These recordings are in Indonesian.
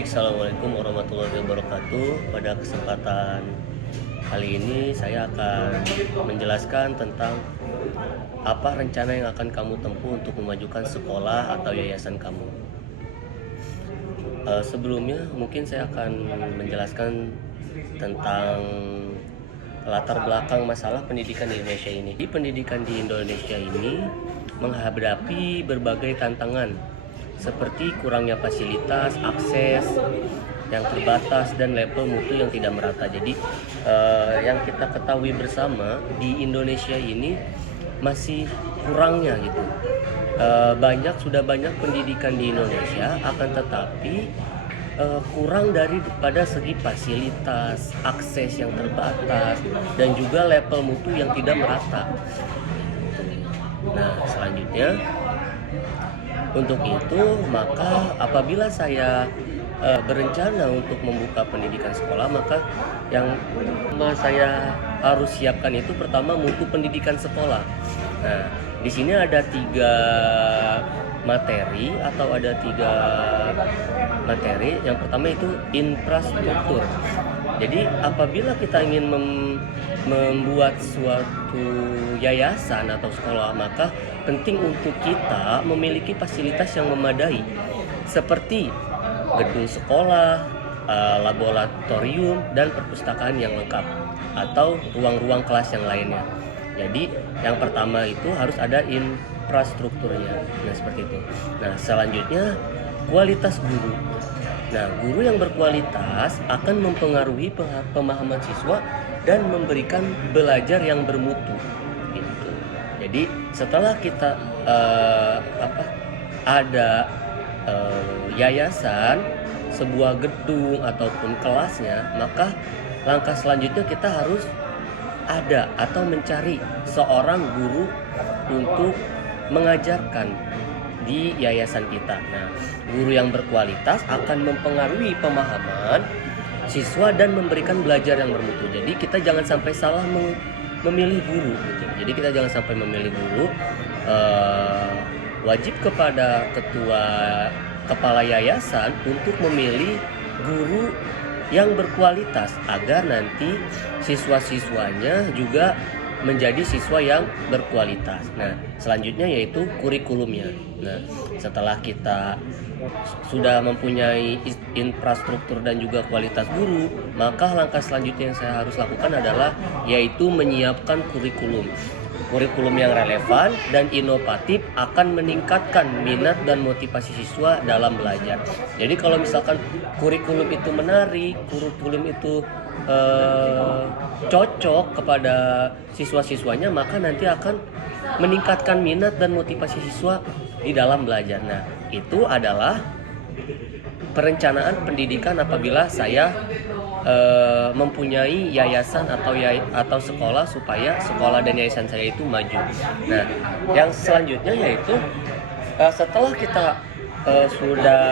Baik, Assalamualaikum warahmatullahi wabarakatuh. Pada kesempatan kali ini saya akan menjelaskan tentang apa rencana yang akan kamu tempuh untuk memajukan sekolah atau yayasan kamu. Sebelumnya mungkin saya akan menjelaskan tentang latar belakang masalah pendidikan di Indonesia ini. Di pendidikan di Indonesia ini menghadapi berbagai tantangan seperti kurangnya fasilitas, akses yang terbatas, dan level mutu yang tidak merata. Jadi yang kita ketahui bersama di Indonesia ini masih kurangnya gitu. Sudah banyak pendidikan di Indonesia, akan tetapi kurang daripada segi fasilitas, akses yang terbatas, dan juga level mutu yang tidak merata. Nah, selanjutnya untuk itu, maka apabila saya berencana untuk membuka pendidikan sekolah, maka yang saya harus siapkan itu pertama mutu pendidikan sekolah. Nah, di sini ada tiga materi. Yang pertama itu infrastruktur. Jadi apabila kita ingin membuat suatu yayasan atau sekolah, maka penting untuk kita memiliki fasilitas yang memadai seperti gedung sekolah, laboratorium, dan perpustakaan yang lengkap atau ruang-ruang kelas yang lainnya. Jadi yang pertama itu harus ada infrastrukturnya. Nah, seperti itu. Nah, selanjutnya kualitas guru. Nah, guru yang berkualitas akan mempengaruhi pemahaman siswa dan memberikan belajar yang bermutu. Gitu. Jadi setelah kita ada yayasan, sebuah gedung ataupun kelasnya, maka langkah selanjutnya kita harus ada atau mencari seorang guru untuk mengajarkan di yayasan kita. Nah, guru yang berkualitas akan mempengaruhi pemahaman siswa dan memberikan belajar yang bermutu. Jadi kita jangan sampai salah memilih guru gitu. Jadi kita jangan sampai memilih guru. Wajib kepada kepala yayasan untuk memilih guru yang berkualitas agar nanti siswa-siswanya juga menjadi siswa yang berkualitas. Nah, selanjutnya yaitu kurikulumnya. Nah, setelah kita sudah mempunyai infrastruktur dan juga kualitas guru, maka langkah selanjutnya yang saya harus lakukan adalah yaitu menyiapkan kurikulum. Kurikulum yang relevan dan inovatif akan meningkatkan minat dan motivasi siswa dalam belajar. Jadi kalau misalkan kurikulum itu menarik, kurikulum itu cocok kepada siswa-siswanya, maka nanti akan meningkatkan minat dan motivasi siswa di dalam belajar. Nah, itu adalah perencanaan pendidikan apabila saya mempunyai yayasan atau sekolah, supaya sekolah dan yayasan saya itu maju. Nah, yang selanjutnya yaitu setelah kita sudah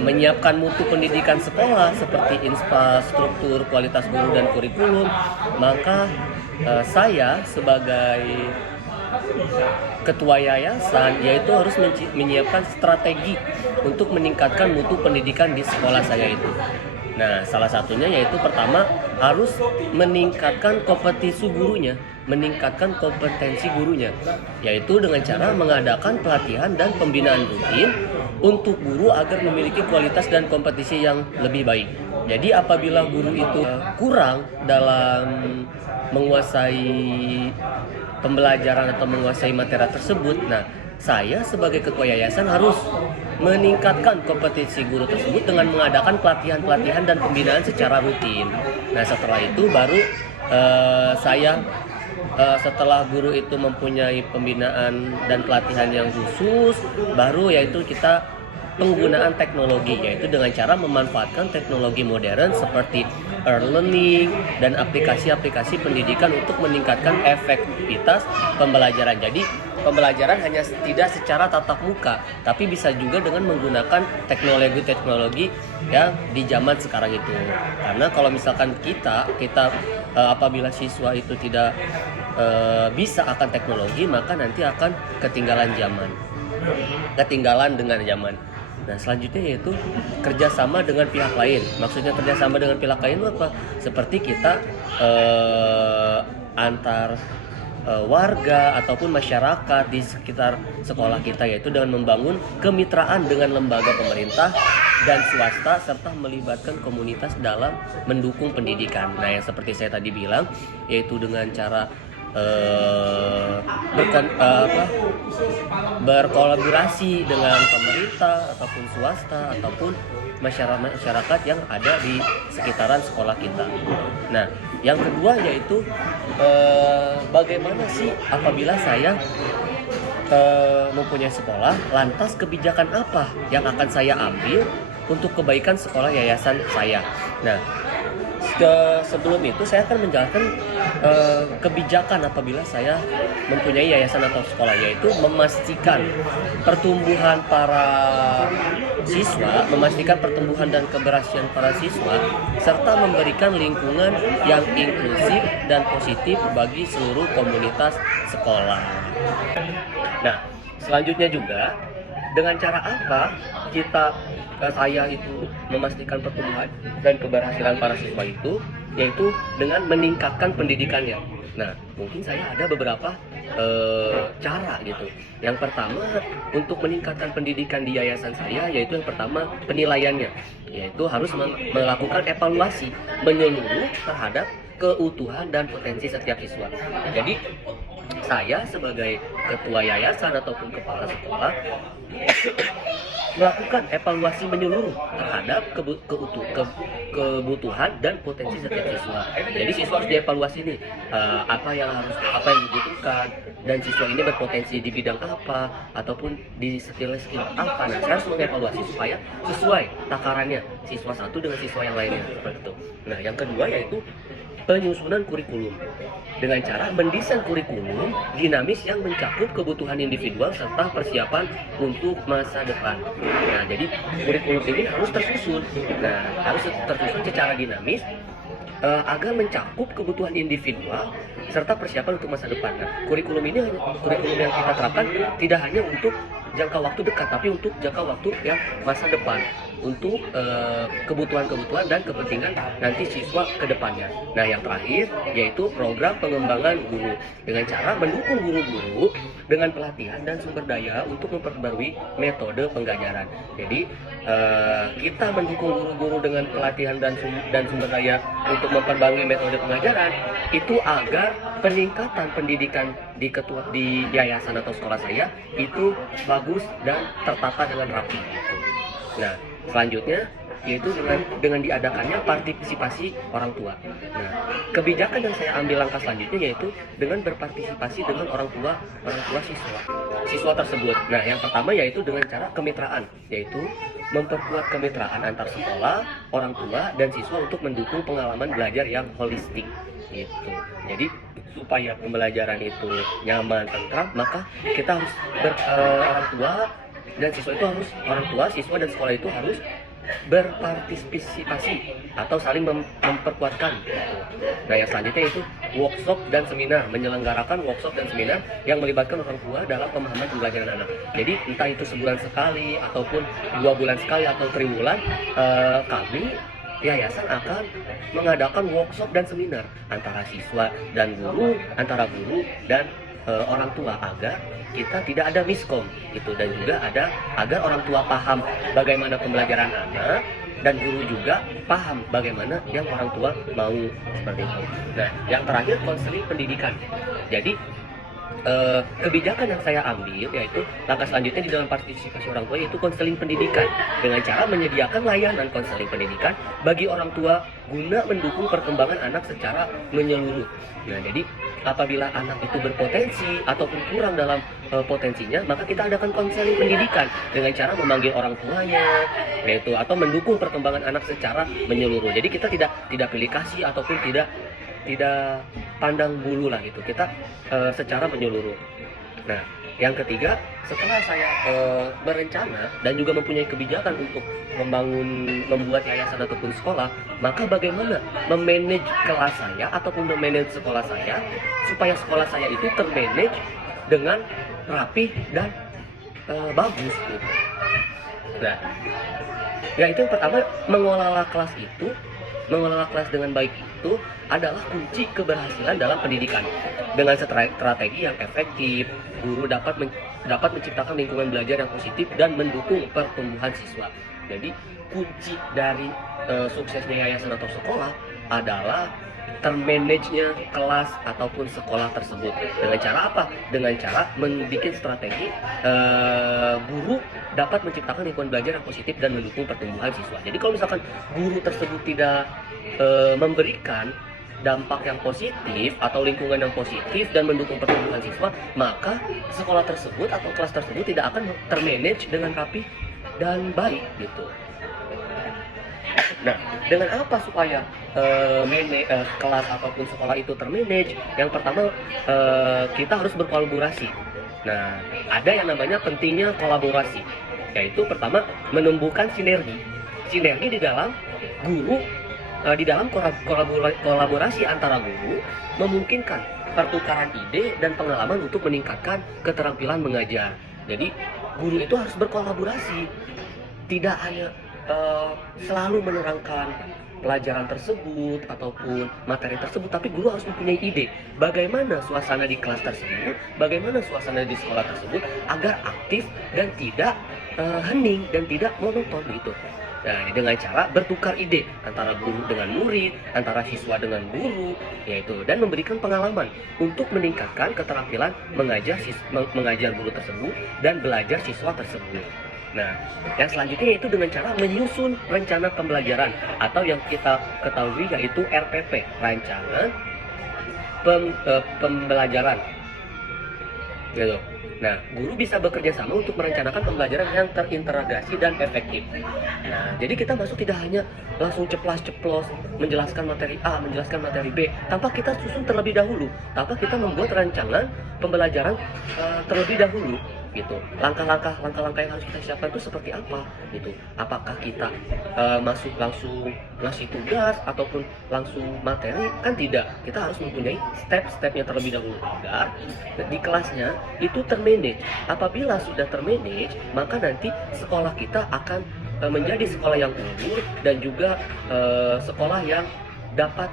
menyiapkan mutu pendidikan sekolah seperti infrastruktur, kualitas guru, dan kurikulum, maka saya sebagai ketua yayasan yaitu harus menyiapkan strategi untuk meningkatkan mutu pendidikan di sekolah saya itu. Nah, salah satunya yaitu pertama harus meningkatkan kompetensi gurunya, yaitu dengan cara mengadakan pelatihan dan pembinaan rutin untuk guru agar memiliki kualitas dan kompetisi yang lebih baik. Jadi apabila guru itu kurang dalam menguasai pembelajaran atau menguasai materi tersebut, nah saya sebagai ketua yayasan harus meningkatkan kompetensi guru tersebut dengan mengadakan pelatihan dan pembinaan secara rutin. Nah, setelah itu baru setelah guru itu mempunyai pembinaan dan pelatihan yang khusus, baru yaitu kita penggunaan teknologi, yaitu dengan cara memanfaatkan teknologi modern seperti e-learning dan aplikasi-aplikasi pendidikan untuk meningkatkan efektivitas pembelajaran. Jadi pembelajaran hanya tidak secara tatap muka, tapi bisa juga dengan menggunakan teknologi-teknologi yang di zaman sekarang itu. Karena kalau misalkan kita apabila siswa itu tidak bisa akan teknologi, maka nanti akan ketinggalan dengan zaman. Nah, selanjutnya yaitu kerjasama dengan pihak lain. Maksudnya kerjasama dengan pihak lain itu apa? Seperti kita antar warga ataupun masyarakat di sekitar sekolah kita, yaitu dengan membangun kemitraan dengan lembaga pemerintah dan swasta serta melibatkan komunitas dalam mendukung pendidikan. Nah, yang seperti saya tadi bilang, yaitu dengan cara berkolaborasi dengan pemerintah ataupun swasta ataupun masyarakat yang ada di sekitaran sekolah kita. Nah, yang kedua yaitu bagaimana sih apabila saya mempunyai sekolah, lantas kebijakan apa yang akan saya ambil untuk kebaikan sekolah yayasan saya. Nah, sebelum itu saya akan menjalankan kebijakan apabila saya mempunyai yayasan atau sekolah, yaitu memastikan pertumbuhan para siswa, memastikan pertumbuhan dan keberhasilan para siswa, serta memberikan lingkungan yang inklusif dan positif bagi seluruh komunitas sekolah. Nah, selanjutnya juga dengan cara apa saya itu memastikan pertumbuhan dan keberhasilan para siswa itu, yaitu dengan meningkatkan pendidikannya. Nah, mungkin saya ada beberapa cara gitu. Yang pertama, untuk meningkatkan pendidikan di yayasan saya, yaitu yang pertama penilaiannya, yaitu harus melakukan evaluasi menyeluruh terhadap keutuhan dan potensi setiap siswa. Jadi saya sebagai ketua yayasan ataupun kepala sekolah melakukan evaluasi menyeluruh terhadap kebutuhan dan potensi setiap siswa. Jadi siswa harus dievaluasi nih, apa yang dibutuhkan, dan siswa ini berpotensi di bidang apa ataupun di skill apa. Nah, saya harus mengevaluasi supaya sesuai takarannya siswa satu dengan siswa yang lainnya, seperti itu. Nah, yang kedua yaitu penyusunan kurikulum dengan cara mendesain kurikulum dinamis yang mencakup kebutuhan individual serta persiapan untuk masa depan. Nah, jadi kurikulum ini harus tersusun. Nah, harus tersusun secara dinamis agar mencakup kebutuhan individual serta persiapan untuk masa depan. Nah, kurikulum ini kurikulum yang kita terapkan tidak hanya untuk jangka waktu dekat, tapi untuk jangka waktu yang masa depan, untuk kebutuhan-kebutuhan dan kepentingan nanti siswa ke depannya. Nah, yang terakhir yaitu program pengembangan guru dengan cara mendukung guru-guru dengan pelatihan dan sumber daya untuk memperbarui metode pembelajaran. Jadi kita mendukung guru-guru dengan pelatihan dan sumber daya untuk memperbarui metode pembelajaran itu agar peningkatan pendidikan di yayasan atau sekolah saya itu bagus dan tertata dengan rapi gitu. Nah, selanjutnya yaitu dengan diadakannya partisipasi orang tua. Nah, kebijakan yang saya ambil langkah selanjutnya yaitu dengan berpartisipasi dengan orang tua siswa tersebut. Nah, yang pertama yaitu dengan cara kemitraan, yaitu memperkuat kemitraan antar sekolah, orang tua, dan siswa untuk mendukung pengalaman belajar yang holistik gitu. Jadi supaya pembelajaran itu nyaman, tentram, maka kita harus orang tua dan siswa itu harus, orang tua, siswa dan sekolah itu harus berpartisipasi atau saling memperkuatkan gitu. Nah, yang selanjutnya itu workshop dan seminar, menyelenggarakan workshop dan seminar yang melibatkan orang tua dalam pemahaman pembelajaran anak. Jadi entah itu sebulan sekali ataupun 2 bulan sekali atau triwulan, kami yayasan akan mengadakan workshop dan seminar antara siswa dan guru, antara guru dan orang tua, agar kita tidak ada miskom gitu, dan juga agar orang tua paham bagaimana pembelajaran anak dan guru juga paham bagaimana yang orang tua mau, seperti itu. Nah, yang terakhir konseling pendidikan. Jadi kebijakan yang saya ambil yaitu langkah selanjutnya di dalam partisipasi orang tua yaitu konseling pendidikan dengan cara menyediakan layanan konseling pendidikan bagi orang tua guna mendukung perkembangan anak secara menyeluruh. Nah, jadi apabila anak itu berpotensi ataupun kurang dalam potensinya, maka kita adakan konseling pendidikan dengan cara memanggil orang tuanya, yaitu atau mendukung perkembangan anak secara menyeluruh. Jadi kita tidak pilih kasih ataupun tidak pandang bulu lah gitu, kita secara menyeluruh. Nah, yang ketiga, setelah saya berencana dan juga mempunyai kebijakan untuk membuat yayasan ataupun sekolah, maka bagaimana memanage kelas saya ataupun memanage sekolah saya supaya sekolah saya itu termanage dengan rapi dan bagus gitu. Nah, ya itu yang pertama, mengelola kelas dengan baik itu adalah kunci keberhasilan dalam pendidikan. Dengan strategi yang efektif, guru dapat menciptakan lingkungan belajar yang positif dan mendukung pertumbuhan siswa. Jadi kunci dari suksesnya yayasan atau sekolah adalah termanage-nya kelas ataupun sekolah tersebut. Dengan cara apa? Dengan cara membuat strategi guru dapat menciptakan lingkungan belajar yang positif dan mendukung pertumbuhan siswa. Jadi kalau misalkan guru tersebut tidak memberikan dampak yang positif atau lingkungan yang positif dan mendukung pertumbuhan siswa, maka sekolah tersebut atau kelas tersebut tidak akan termanage dengan rapi dan baik gitu. Nah, dengan apa supaya kelas ataupun sekolah itu termanage? Yang pertama, kita harus berkolaborasi. Nah, ada yang namanya pentingnya kolaborasi, yaitu pertama menumbuhkan sinergi. Sinergi di dalam guru, di dalam kolaborasi antara guru memungkinkan pertukaran ide dan pengalaman untuk meningkatkan keterampilan mengajar. Jadi, guru itu harus berkolaborasi, tidak hanya selalu menerangkan pelajaran tersebut ataupun materi tersebut, tapi guru harus mempunyai ide bagaimana suasana di kelas tersebut, bagaimana suasana di sekolah tersebut agar aktif dan tidak hening dan tidak monoton gitu. Nah, dengan cara bertukar ide antara guru dengan murid, antara siswa dengan guru, yaitu dan memberikan pengalaman untuk meningkatkan keterampilan mengajar guru tersebut dan belajar siswa tersebut. Nah, yang selanjutnya yaitu dengan cara menyusun rencana pembelajaran atau yang kita ketahui yaitu RPP, rancangan pembelajaran. Gitu. Nah, guru bisa bekerja sama untuk merencanakan pembelajaran yang terintegrasi dan efektif. Nah, jadi kita masuk tidak hanya langsung ceplas-ceplos menjelaskan materi A, menjelaskan materi B, tanpa kita susun terlebih dahulu, tanpa kita membuat rancangan pembelajaran terlebih dahulu. Gitu. Langkah-langkah yang harus kita siapkan itu seperti apa gitu. Apakah kita masuk langsung ngasih tugas ataupun langsung materi? Kan tidak. Kita harus mempunyai step-stepnya terlebih dahulu agar di kelasnya itu termanage. Apabila sudah termanage, maka nanti sekolah kita akan menjadi sekolah yang unggul dan juga sekolah yang dapat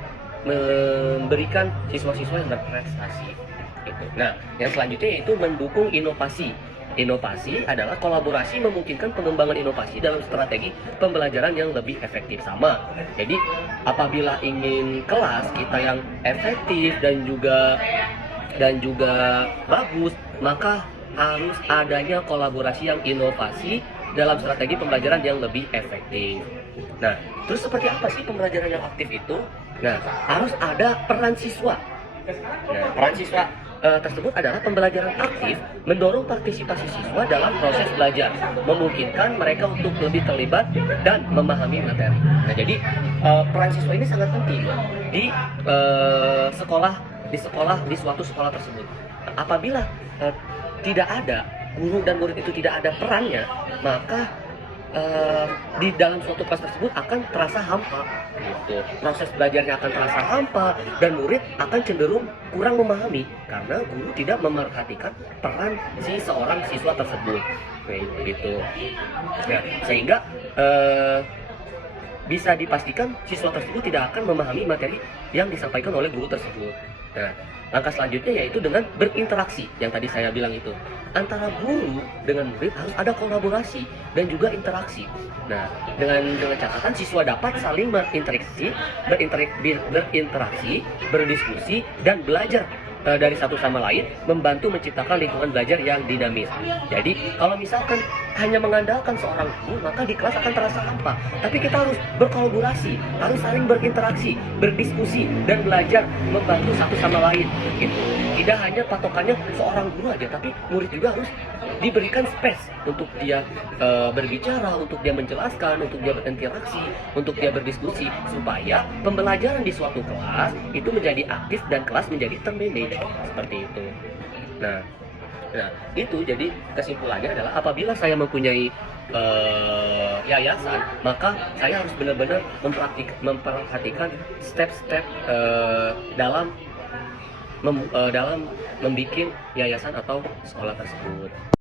memberikan siswa-siswa yang berprestasi. Gitu. Nah, yang selanjutnya yaitu mendukung inovasi. Inovasi adalah kolaborasi memungkinkan pengembangan inovasi dalam strategi pembelajaran yang lebih efektif sama. Jadi, apabila ingin kelas kita yang efektif dan juga bagus, maka harus adanya kolaborasi yang inovasi dalam strategi pembelajaran yang lebih efektif. Nah, terus seperti apa sih pembelajaran yang aktif itu? Nah, harus ada peran siswa. Nah, peran siswa tersebut adalah pembelajaran aktif mendorong partisipasi siswa dalam proses belajar, memungkinkan mereka untuk lebih terlibat dan memahami materi. Nah, jadi peran siswa ini sangat penting di suatu sekolah tersebut. Apabila tidak ada guru dan murid itu tidak ada perannya, maka di dalam suatu kelas tersebut akan terasa hampa gitu. Proses belajarnya akan terasa hampa dan murid akan cenderung kurang memahami karena guru tidak memperhatikan peran seorang siswa tersebut gitu. Nah, sehingga bisa dipastikan siswa tersebut tidak akan memahami materi yang disampaikan oleh guru tersebut. Nah, langkah selanjutnya yaitu dengan berinteraksi yang tadi saya bilang itu. Antara guru dengan murid harus ada kolaborasi dan juga interaksi. Nah, dengan catatan siswa dapat saling berinteraksi, berdiskusi dan belajar dari satu sama lain, membantu menciptakan lingkungan belajar yang dinamis. Jadi, kalau misalkan hanya mengandalkan seorang guru, maka di kelas akan terasa hampa. Tapi kita harus berkolaborasi, harus saling berinteraksi, berdiskusi, dan belajar membantu satu sama lain. Gitu. Tidak hanya patokannya seorang guru aja, tapi murid juga harus diberikan space untuk dia berbicara, untuk dia menjelaskan, untuk dia berinteraksi, untuk dia berdiskusi, supaya pembelajaran di suatu kelas itu menjadi aktif dan kelas menjadi termanage seperti itu. Nah, itu jadi kesimpulannya adalah apabila saya mempunyai yayasan, maka saya harus benar-benar memperhatikan step-step dalam membuat yayasan atau sekolah tersebut.